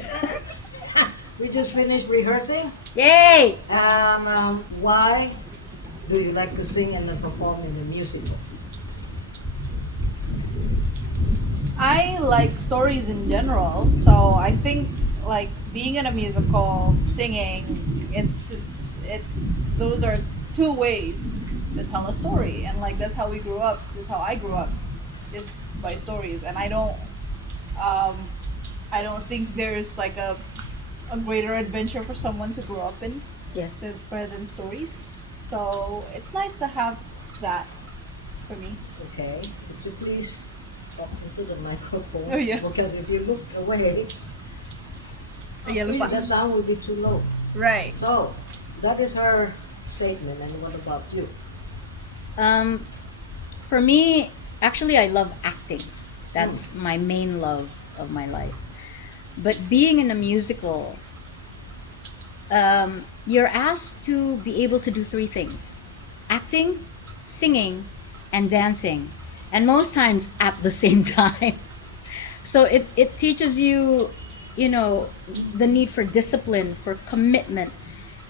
finished. We just finished rehearsing. Yay! Why do you like to sing and perform in the musical? I like stories in general, so I think like being in a musical, singing, it's those are two ways to tell a story, and like that's how we grew up. That's how I grew up, is by stories, and I don't think there's like a greater adventure for someone to grow up in, Yeah. rather than stories. So it's nice to have that for me. Okay, would you please talk into the microphone? Oh, yeah. Because if you look away, Yeah, the sound will be too low. right. So, that is her statement, and what about you? For me, actually, I love acting. That's my main love of my life. But being in a musical, you're asked to be able to do three things: acting, singing, and dancing. And most times at the same time. So it teaches you, the need for discipline, for commitment.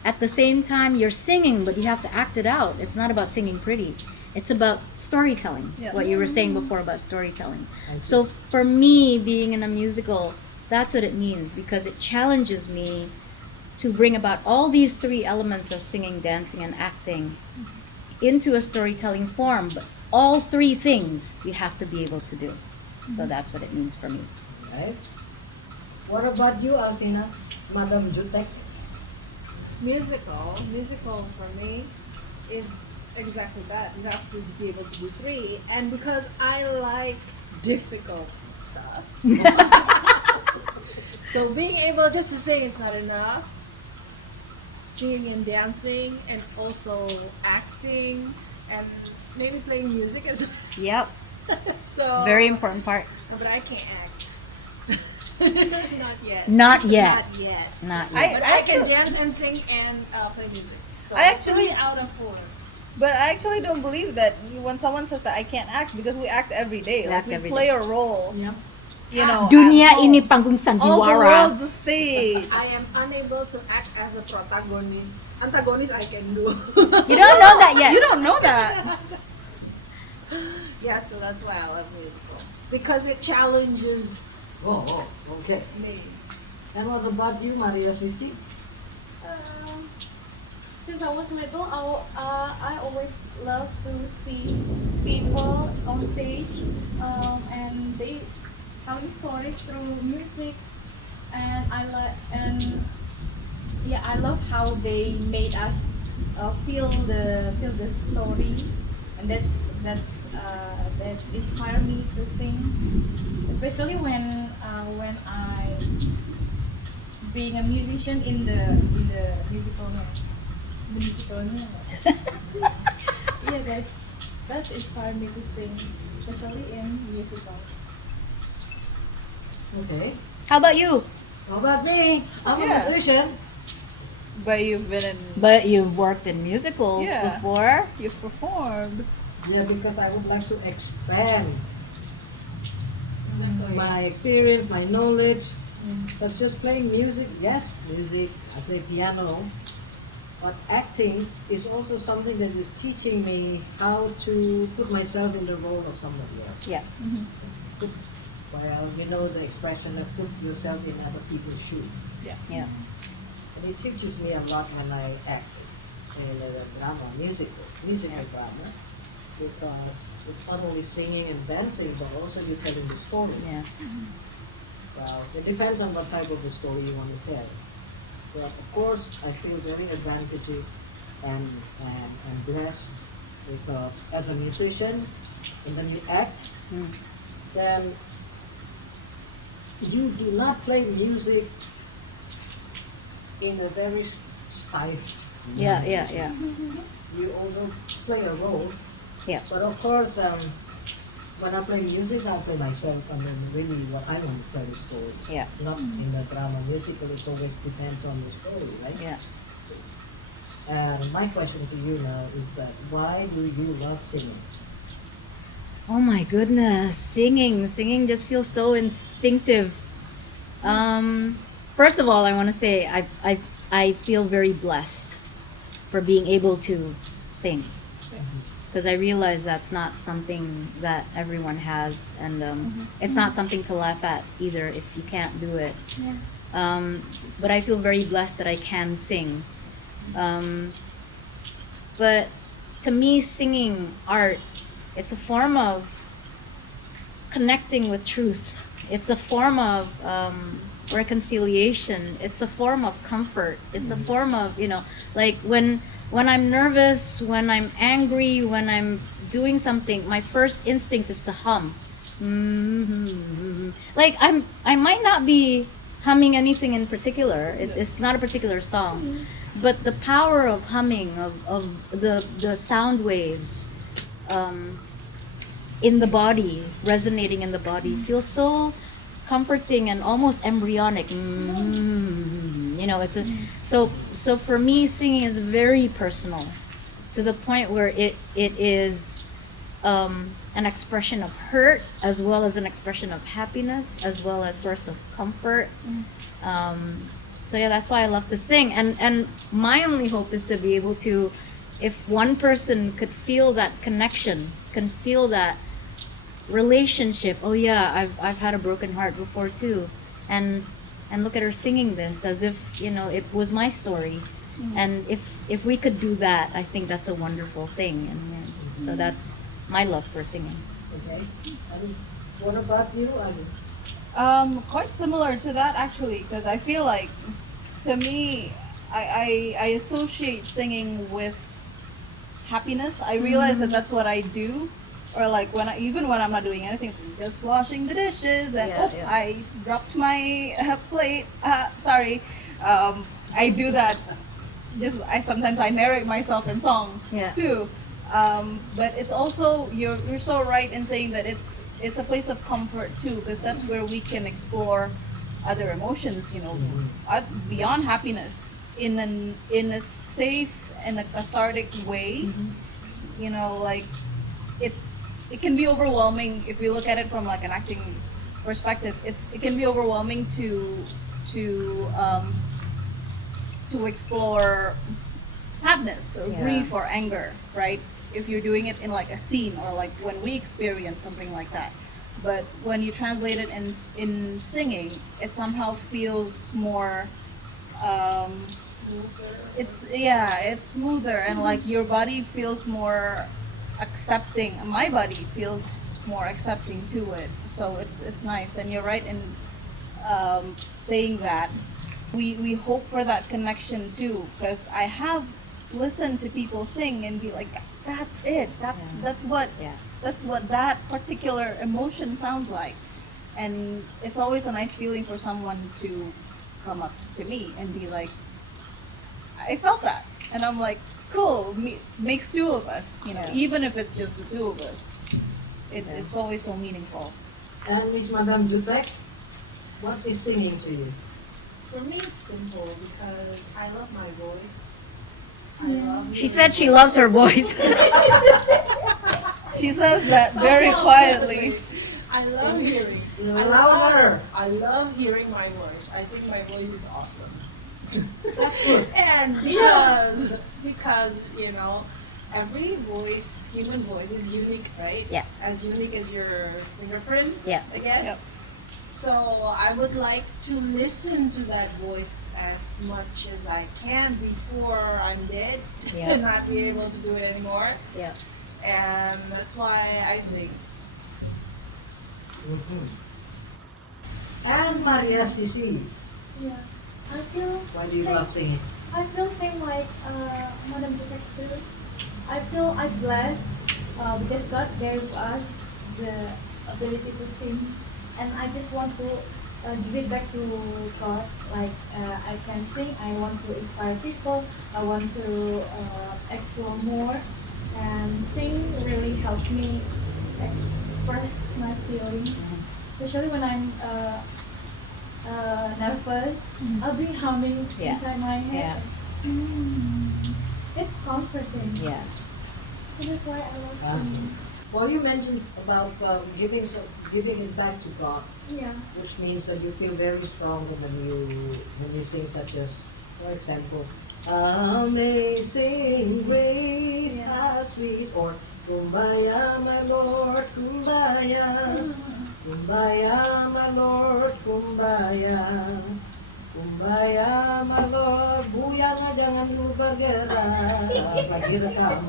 At the same time, you're singing, but you have to act it out. It's not about singing pretty. It's about storytelling. Yeah. What you were saying before about storytelling. So for me, being in a musical, that's what it means, because it challenges me to bring about all these three elements of singing, dancing, and acting into a storytelling form. But all three things you have to be able to do. So that's what it means for me. Right? What about you, Alvina? Madam Juteq? Musical for me is exactly that. You have to be able to do three, and because I like difficult stuff, so being able just to sing is not enough. Singing and dancing, and also acting, and maybe playing music as well. Yep. So Very important part. but I can't act. Not yet. Not yet. Not yet. Not I- yet. But I can dance and sing and play music. So I actually- 3 out of 4. But I actually don't believe that when someone says that I can't act, because we act every day. We Like act we every play day. a role. Yeah. Dunia at home. ini panggung All the sandiwara. world's a stage. I am unable to act as a protagonist. Antagonist I can do. You don't know that yet. You don't know that. Yeah, so that's why I love musical. Because it challenges Okay. me. And what about you, Maria Sissy? Since I was little, I always love to see people on stage, and they telling stories through music, and I love how they made us feel the story, and that's inspired me to sing, especially when I being a musician in the musical. Yeah, that's inspired me to sing, especially in musical. Okay. How about you? How about me? I'm Yeah. a musician. But you've been in. But you've worked in musicals Yeah. before. You've performed. Yeah, because I would like to expand my experience, my knowledge. But just playing music, yes, music, I play piano. But acting is also something that is teaching me how to put myself in the role of somebody else. Yeah. Well, you know the expression, let's put yourself in other people's shoes. Yeah. And it teaches me a lot when I act in a drama, musical drama, because it's not only singing and dancing, but also you're telling the story. Yeah. Well, it depends on what type of a story you want to tell. But of course, I feel very advantaged and blessed, because as a musician, and when you act, then you do not play music in a very stiff Yeah. manner. Yeah. Yeah. You also play a role. Yeah. But of course, when I play music, I play myself. I mean, really, what I want to tell the story. Yeah. Not in the drama musical. It always depends on the story, right? Yeah. And my question to you now is that why do you love singing? Oh my goodness, singing just feels so instinctive. first of all, I want to say I feel very blessed for being able to sing, because I realize that's not something that everyone has, and it's not something to laugh at either if you can't do it. Yeah. But I feel very blessed that I can sing. But to me, singing art, it's a form of connecting with truth. It's a form of reconciliation. It's a form of comfort. It's a form of, like when I'm nervous, when I'm angry, when I'm doing something, my first instinct is to hum. Like I might not be humming anything in particular. It's not a particular song, but the power of humming, of the sound waves in the body, resonating in the body, feels so comforting and almost embryonic. It's so for me, singing is very personal, to the point where it is an expression of hurt, as well as an expression of happiness, as well as source of comfort. So yeah, that's why I love to sing. And my only hope is to be able to, if one person could feel that connection, can feel that relationship. Oh yeah, I've had a broken heart before too, and look at her singing this as if it was my story. And if we could do that, I think that's a wonderful thing. And so that's my love for singing. Okay. And what about you? Quite similar to that actually, because I feel like, to me, I associate singing with happiness. I realize that that's what I do, or like even when I'm not doing anything, just washing the dishes and I dropped my plate. Sorry, I do that. I sometimes narrate myself in song too. But it's also, you're so right in saying that it's a place of comfort too, because that's where we can explore other emotions, beyond happiness in a safe and a cathartic way. Like it can be overwhelming if we look at it from like an acting perspective. It can be overwhelming to explore sadness or grief or anger, right? If you're doing it in like a scene, or like when we experience something like that. But when you translate it in singing, it somehow feels more it's smoother, and like your body feels more accepting. My body feels more accepting to it, so it's nice. And you're right in saying that we hope for that connection too, because I have listened to people sing and be like, that's it, that's what that particular emotion sounds like. And it's always a nice feeling for someone to come up to me and be like, I felt that, and I'm like, cool, makes two of us, even if it's just the two of us. It's always so meaningful. And Miss Madame Juteq, what is singing to you? For me, it's simple because I love my voice. She said she loves her voice. She says that very quietly. I love hearing. Louder. I love hearing my voice. I think my voice is awesome. That's good. And because every voice, human voice, is unique, right? Yeah. As unique as your fingerprint. Yeah. I guess. Yep. So I would like to listen to that voice as much as I can before I'm dead, Yeah. to not be able to do it anymore. Yeah. And that's why I sing. And Maria Sissy, Yeah. I feel why do you love singing? I feel same like Madam Juteq too. I feel I'm blessed because God gave us the ability to sing, and I just want to give it back to God. Like I can sing, I want to inspire people, I want to explore more, and sing really helps me express my feelings, especially when I'm nervous. I'll be humming inside my head. It's comforting. Yeah. So that's why I love singing. Well, you mentioned about giving it back to God, Yeah. which means that you feel very strong when you sing such as, for example, Amazing Grace, how sweet, or Kumbaya, my Lord, Kumbaya, Kumbaya, my Lord, Kumbaya, Kumbaya, my Lord, buya na jangan lupa gerak, pagi rekam.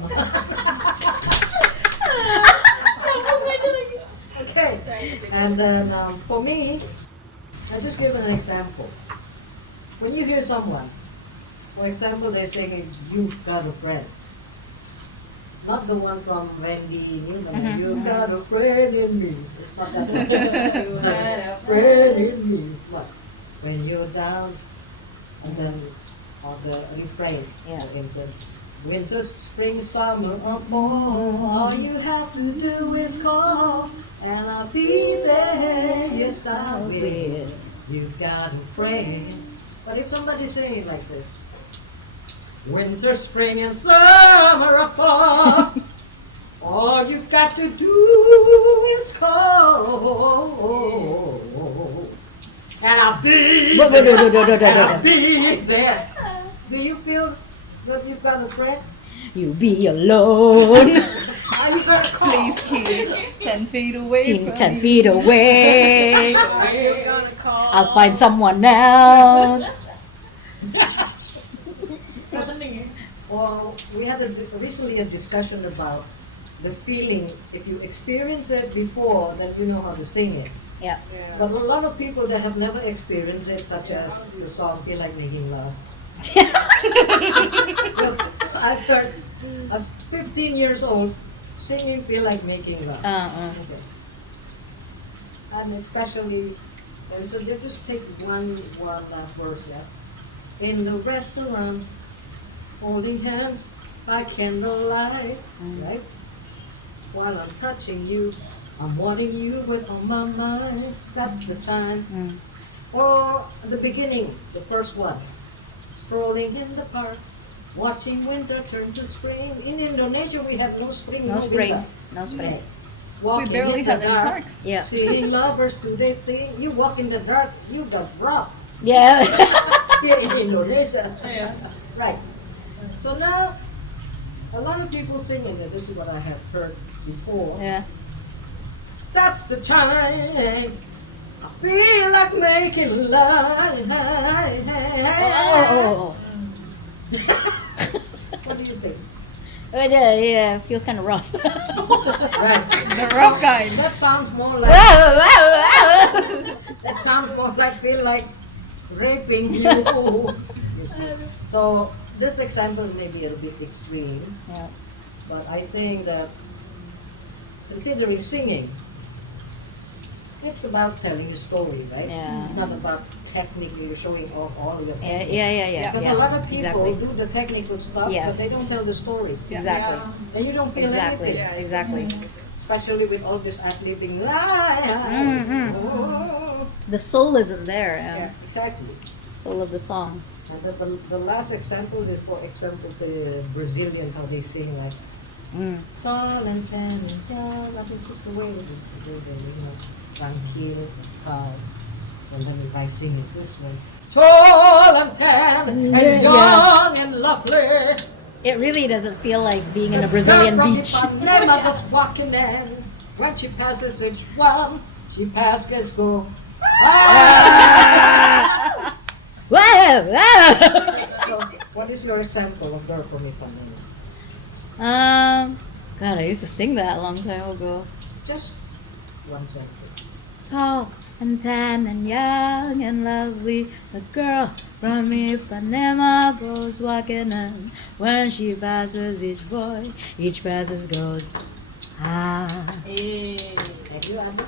Okay, and then for me, I just give an example. When you hear someone, for example, they say, "You've got a friend," not the one from Randy Newman. "You got a friend in me." It's not that one. You had a friend in me. What? When you're down, and then on the refrain, for instance, winter, spring, summer, or fall, all you have to do is call, and I'll be there. Yes, I will. You've got a friend. But if somebody's saying it like this, winter, spring, and summer, or fall, all you've got to do is call, and I'll be there. Do you feel that you've got a friend? You be alone. Are you gonna call? Please keep 10 feet away from 10 me. feet away. We're gonna call. I'll find someone else. Well, we had recently a discussion about the feeling. If you experience it before, then you know how to sing it. Yeah. But a lot of people that have never experienced it, such as the song "Feel Like Making Love." Look, I've heard as 15 years old singing "Feel Like Making Love." Okay. And especially, and so they just take one last verse, yeah. In the restaurant, holding hands by candlelight, right? While I'm touching you, I'm wanting you with on my mind. That's the time. Or the beginning, the first one. Strolling in the park, watching winter turn to spring. In Indonesia, we have no spring, No spring. winter. No spring. Walking barely in the have any dark, parks. Yeah. Seeing lovers do their thing. You walk in the dark, you got robbed. Yeah. Here in Indonesia. Yeah. Right. So now, a lot of people singing it. This is what I have heard before. Yeah. That's the time. I feel like making love. Oh. What do you think? Oh, yeah, feels kind of rough. Right. The rough kind. That sounds more like that sounds more like feel like raping you. So this example may be a bit extreme, Yeah. but I think that considering singing, it's about telling a story, right? Yeah. It's not about technically showing off all of your Yeah, technique. yeah. Because a lot of people Exactly. do the technical stuff, but they Yes. don't tell the story. Exactly. And you don't feel Exactly. anything. Exactly. Especially with all this athleting. The soul isn't there. Yeah, exactly. Soul of the song. And the last example is, for example, the Brazilian, how they sing like tall and tan and tall, that is just the way they do it, you know, tranquil, calm. And then if I sing it this way, tall and tan and young and lovely. It really doesn't feel like being in a Brazilian beach. Ipanema was walking in. When she passes each one, she passes go. Wow! So, what is your example of girl from Ipanema? God, I used to sing that a long time ago. Just one sentence. Tall and tan and young and lovely, the girl from Ipanema goes walking in. When she passes each boy, each passes goes. Ah. Hey, thank you, Andy.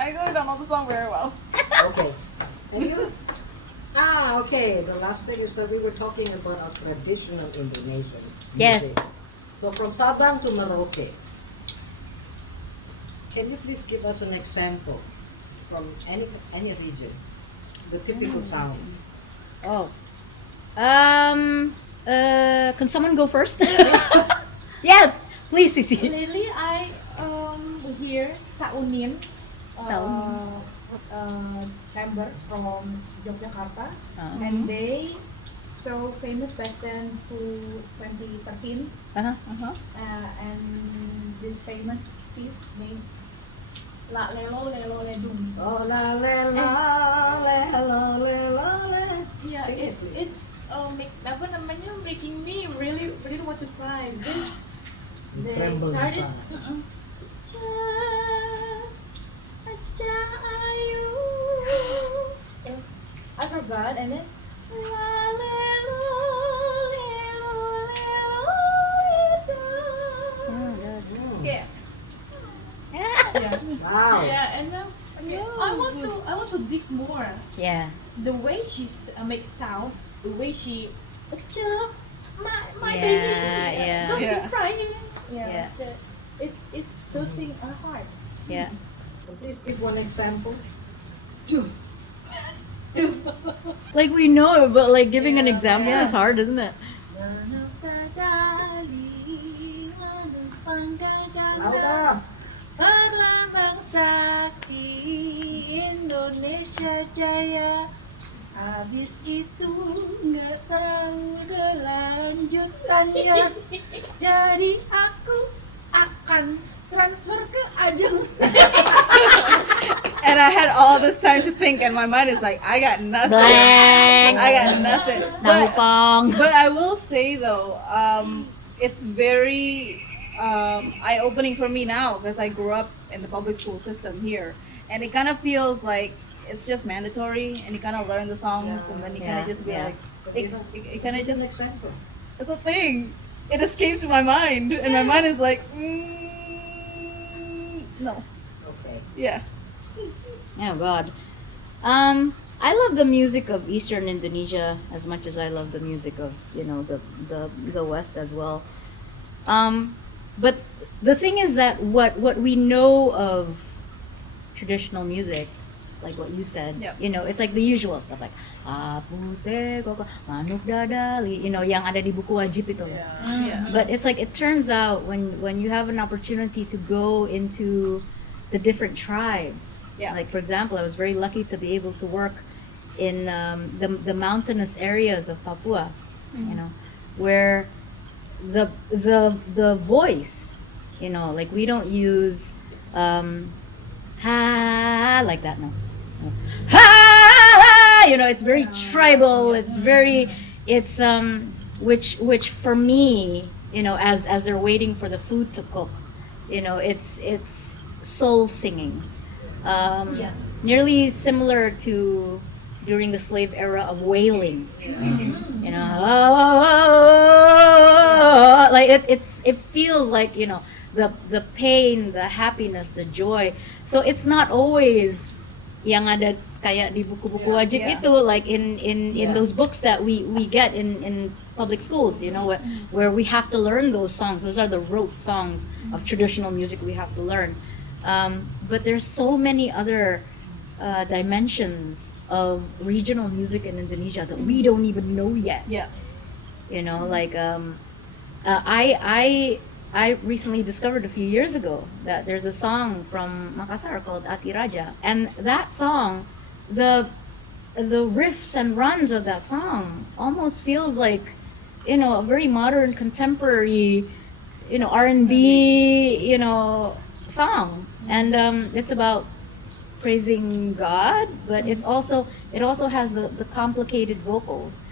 I really don't know the song very well. Okay. And you? Okay. The last thing is that we were talking about our traditional Indonesian Yes. music. So from Sabang to Merauke, can you please give us an example from any region, the typical sound? Oh. Can someone go first? Yes, please, Sissy. Lately, I hear Saunin, Saunin. chamber from Yogyakarta, Uh-huh. and they so famous back then to 2013, Uh-huh. and this famous piece named La Lelo Lelo Ledung. Oh la la la la la la la. Yeah, it's apa namanya, making me really want to cry. They Tremble started. inside. Aja ayu. I forgot, and then la lelo lelo lelo ledung. Yeah. Yeah. Wow. Yeah, and then I want to dig more. Yeah. The way she makes sound, the way she, my Yeah, baby, yeah. don't Yeah. be crying. Yeah. It's soothing our heart. Yeah. So please give one example. Like we know, but like giving an Yeah. example Yeah. is hard, isn't it? Louder. Perlambang sakti Indonesia Jaya. Habis itu nggak tahu kelanjutannya. Jadi aku akan transfer ke Ajeng. And I had all this time to think, and my mind is like, I got nothing. Blank. I got nothing. Tahu Pong. But I will say though, it's very eye-opening for me now because I grew up in the public school system here, and it kind of feels like it's just mandatory, and you kind of learn the songs, and then you kind Yeah, of just be yeah. like, it kind of Give an just, example. it's a thing. It escaped my mind, and my mind is like, no, Okay. yeah. Oh God. I love the music of Eastern Indonesia as much as I love the music of the West as well. But the thing is that what we know of traditional music, like what you said, Yep. it's like the usual stuff like Apu se koko manuk dadali, yang ada di buku wajib itu. Yeah. But it's like it turns out when you have an opportunity to go into the different tribes. Yeah. Like for example, I was very lucky to be able to work in the mountainous areas of Papua, where the voice, like we don't use ha like that, no. Ha, it's very tribal. It's which for me, as they're waiting for the food to cook, it's soul singing, nearly similar to during the slave era of wailing, like it feels like the pain, the happiness, the joy. So it's not always yang ada kayak di buku-buku wajib Yeah. itu, like in those books that we get in public schools, where we have to learn those songs. Those are the rote songs of traditional music we have to learn. But there's so many other dimensions of regional music in Indonesia that we don't even know yet. Yeah. Like I recently discovered a few years ago that there's a song from Makassar called Ati Raja, and that song, the riffs and runs of that song almost feels like a very modern contemporary R&B song, and it's about praising God, but it also has the complicated vocals.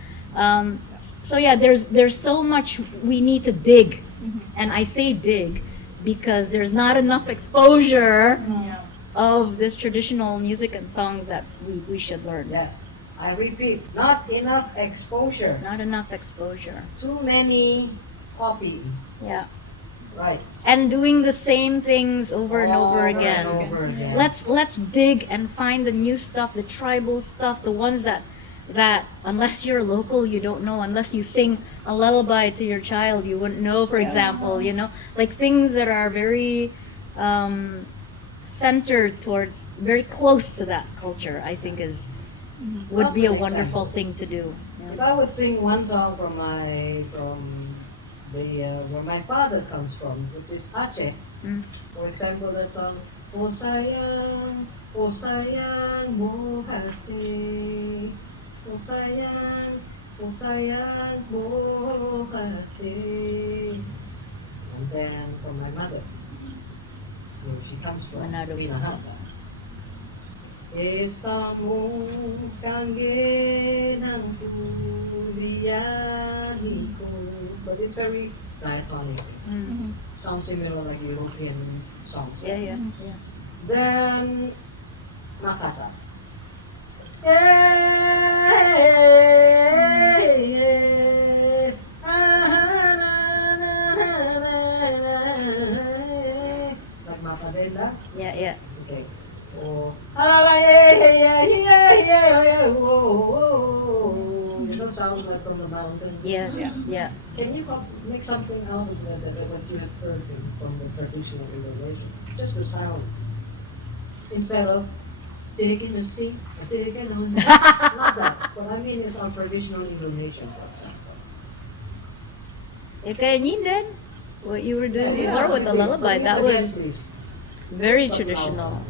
So yeah, there's so much we need to dig, and I say dig because there's not enough exposure of this traditional music and songs that we should learn. Yes. I repeat, not enough exposure. Not enough exposure. Too many copy. Yeah. Right. And doing the same things over and over again. over again. Let's dig and find the new stuff, the tribal stuff, the ones that unless you're local you don't know, unless you sing a lullaby to your child you wouldn't know, for example, like things that are very centered towards, very close to that culture, I think would be a wonderful thing to do. If I would sing one song from the where my father comes from, which is Ajeng. For example, the song Oh sayang, mo hati, oh sayang, mo hati. And then from my mother, where she comes from, Manado. Minahasa. Esamu kangge nang tuliyaniku. But it's very diatonic. Sounds similar like European songs. Yeah. Then Makassar. Like Makadela. Yeah. Okay. Oh, you know, sounds like from the mountain. Yes. Yeah. Can you make something out of that, what you have heard from the traditional Indonesian? Just the sound. Instead of taking a seat, taking on. Not that. But I mean, it's our traditional Indonesian, for example. Kayak Nyinden, what you were doing before with the okay. lullaby, that Again, was please. very traditional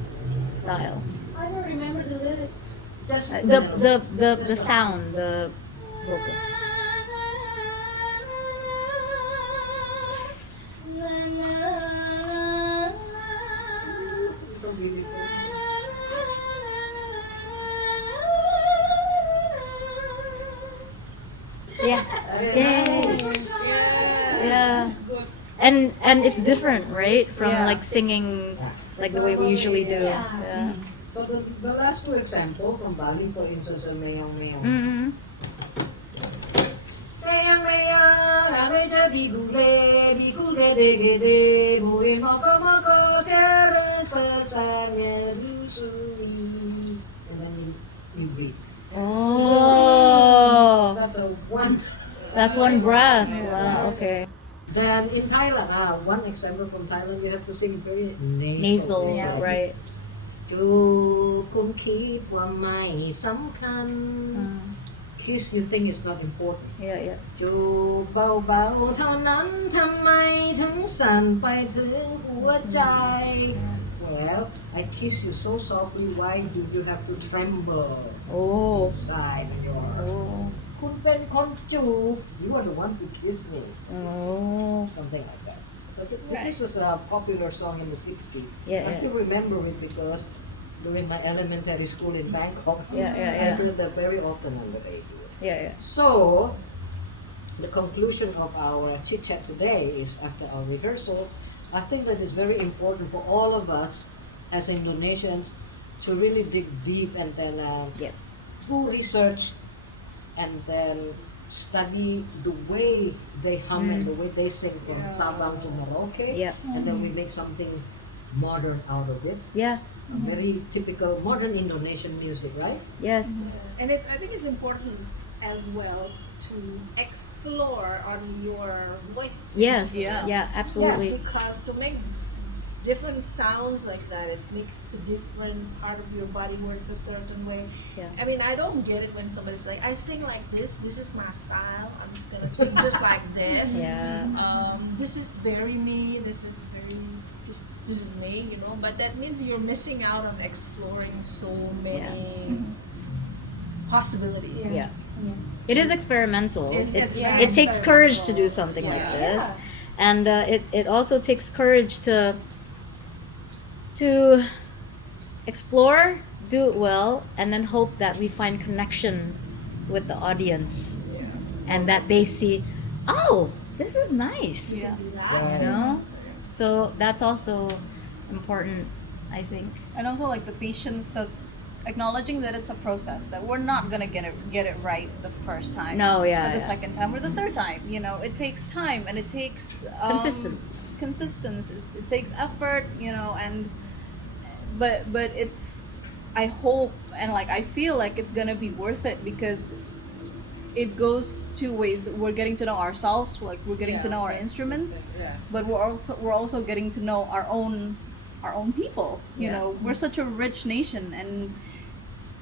style. I don't remember the lyrics. Just The sound, the vocal. so beautiful. Yeah. And it's different, right? From Yeah. like singing like the way we usually do. Yeah. So the last two examples from Bali, for instance, are Mayong Mayong. Mm-hmm. Mayang mayang, aleja di gule de gede, buin moko keren pesannya dusui. And then you breathe. Oh, That's that's one breath. Wow. Okay. Then in Thailand, one example from Thailand, we have to sing very Nasal. Right. จูคุณคิดว่าไม่สำคัญ Kiss you think it's not important Yeah. จูบเบาๆเท่านั้นทำไมถึงสั่นไปถึงหัวใจ Well, I kiss you so softly, why do you have to tremble Oh. inside your คุณเป็นคนจูบ You are the one who kissed me Oh. something like that. But this is a popular song in the 60s. Yeah, I still remember it because during my elementary school in Bangkok, Yeah. I heard that very often on the radio. Yeah. So, the conclusion of our chit chat today is after our rehearsal, I think that it's very important for all of us as Indonesians to really dig deep and then do research and then study the way they hum and the way they sing from Sabang to Merauke, and then we make something modern out of it. Yeah. Very typical modern Indonesian music, right? Yes. And I think it's important as well to explore on your voice. Yes. Yeah. Absolutely. Yeah, because to make different sounds like that, it makes a different part of your body works a certain way. Yeah. I mean, I don't get it when somebody's like, I sing like this is my style, I'm just gonna sing just like this. Yeah. This is very me, this is me, you know, but that means you're missing out on exploring so many possibilities. Yeah. It is experimental. It It takes courage to do something like this, and it also takes courage to explore, do it well, and then hope that we find connection with the audience, and that they see, oh, this is nice. Yeah. You know, so that's also important, I think. And also like the patience of acknowledging that it's a process, that we're not gonna get it right the first time. No, yeah, Or the yeah. second time or the third time. You know, it takes time and it takes consistency. It takes effort. You know, but it's. I hope and like I feel like it's gonna be worth it because it goes two ways. We're getting to know ourselves, like we're getting to know our instruments, but we're also getting to know our own people. You know, we're such a rich nation, and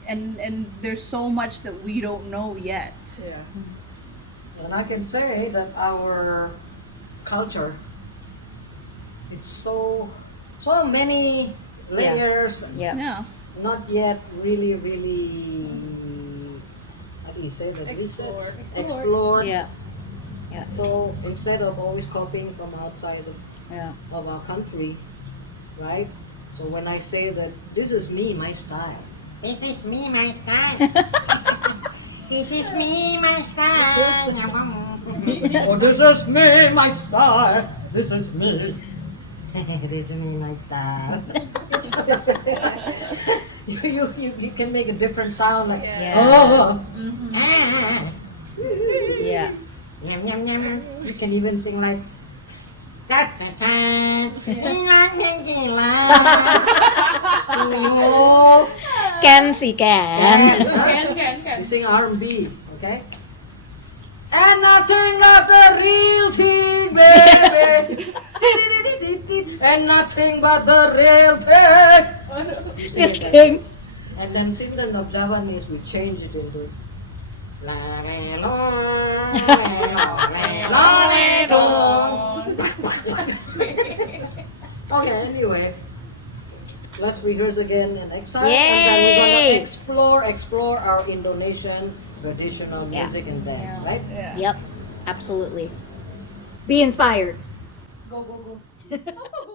and there's so much that we don't know yet. Yeah. And I can say that our culture, it's so many layers, and Yeah. Yeah. not yet really, how do you say that? Explore. Explore. Yeah. So instead of always copying from outside Yeah. of our country, right? So when I say that this is me, my style. This is me, my style. This is me, my style. Oh, this is me, my style. This is me. This is me, my style. you can make a different sound like Yeah. oh. Yeah. Yum, yum, yum. You can even sing like Can sih can. You sing R&B, okay? And nothing but the real thing, baby. And nothing but the real thing. You Yes, sing it king. like- And then similar of Javanese, we change it into Okay, anyway, let's rehearse again and next time. And then we're Yay! gonna explore our Indonesian traditional Yeah. music and dance, right? Yeah. Yep. Absolutely. Be inspired. Go, go, go.